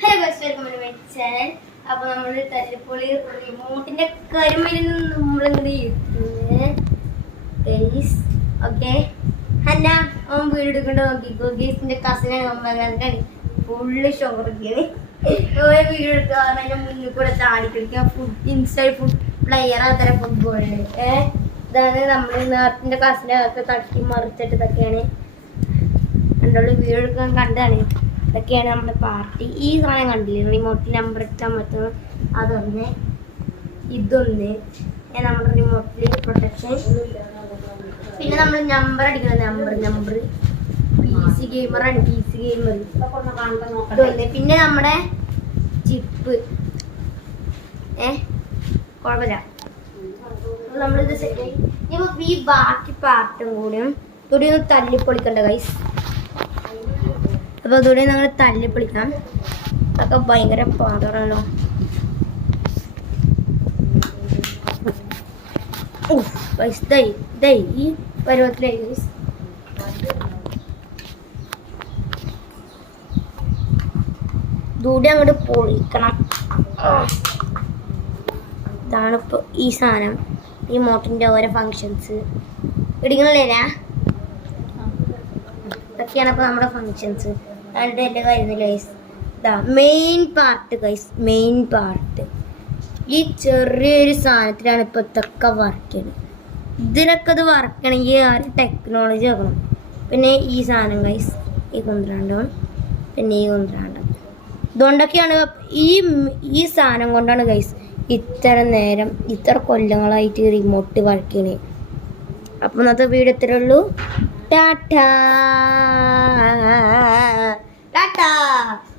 Hello guys, welcome to my channel. അപ്പോൾ നമ്മൾ തല്ലിപ്പൊളി റിമോട്ടിന്റെ കരിമയിൽ നമ്മളിങ്ങനെ ഗൈസ്. ഓക്കെ, അല്ല അവൻ വീട് എടുക്കേണ്ട നോക്കിക്കോ. ഗീസിന്റെ കസിനാണ് ഫുള്ള് ഷോർക്കിയത്. വീട് എടുക്കുക അതിന്റെ മുന്നിൽ കൂടെ ചാടി കളിക്കുക. ഫുഡ് ഇൻസൈഡ് ഫുഡ് പ്ലെയർ അതര ഫുട്ബോളില്. ഇതാണ് നമ്മൾ നേരത്തിന്റെ കസിനൊക്കെ തട്ടി മറിച്ചിട്ട് ഇതൊക്കെയാണ് രണ്ടുള്ളൂ വീട് എടുക്കാൻ കണ്ടതാണ്. ഇതൊക്കെയാണ് നമ്മുടെ പാർട്ടി. ഈ സാധനം കണ്ടില്ലേ, റിമോട്ടിൽ നമ്പർ ഇട്ടാൻ പറ്റുന്നത്. അതൊന്ന്, ഇതൊന്ന് നമ്മുടെ റിമോട്ടിൽ പ്രൊട്ടക്ഷൻ. പിന്നെ നമ്മൾ നമ്പർ അടിക്കുന്നത് നമ്പർ PC ഗെയിമറാണ്. PC ഗെയിമർ ഇതൊന്ന്. പിന്നെ നമ്മുടെ ചിപ്പ് കുഴപ്പമില്ല. നമ്മളിത് സെറ്റ് ആയി. ഇനിയിപ്പോൾ ഈ ബാക്കി പാർട്ടും കൂടിയും ഇവിടെ ഒന്ന് തല്ലിപ്പൊളിക്കണ്ട ഗൈസ്. അപ്പോൾ അതുകൂടി ഞങ്ങൾ തല്ലിപ്പൊളിക്കാം. അതൊക്കെ ഭയങ്കര പാടാണല്ലോ. ഈ പരുവത്തിലായി ഗൈസ്. ഇതൂടെ അങ്ങോട്ട് പൊളിക്കണം. ഇതാണിപ്പോൾ ഈ സാധനം, ഈ മോട്ടിൻ്റെ ഓരോ ഫങ്ഷൻസ് ഇടിക്കണില്ല. ഇതൊക്കെയാണ് ഇപ്പോൾ നമ്മുടെ ഫങ്ഷൻസ്. അതിൻ്റെ എൻ്റെ കാര്യമില്ല ഗൈസ്. ഇതാ main part guys. Main part ഈ ചെറിയൊരു സാധനത്തിലാണ് ഇപ്പോൾ ഇതൊക്കെ വർക്ക് ചെയ്യുന്നത്. ഇതിനൊക്കെ ഇത് വർക്ക് ചെയ്യണമെങ്കിൽ ആ ഒരു ടെക്നോളജി ആക്കണം. പിന്നെ ഈ സാധനം ഗൈസ്, ഈ കുന്ത്രാണ്ടം, പിന്നെ ഈ കുന്ത്രാണ്ടം. ഇതുകൊണ്ടൊക്കെയാണ് ഈ സാധനം കൊണ്ടാണ് ഗൈസ് ഇത്ര കൊല്ലങ്ങളായിട്ട് റിമോട്ട് വർക്ക് ചെയ്യണേ. അപ്പോൾ ഇന്നത്തെ വീഡിയോ ഇത്രയേ ഉള്ളൂ. ടാറ്റാ.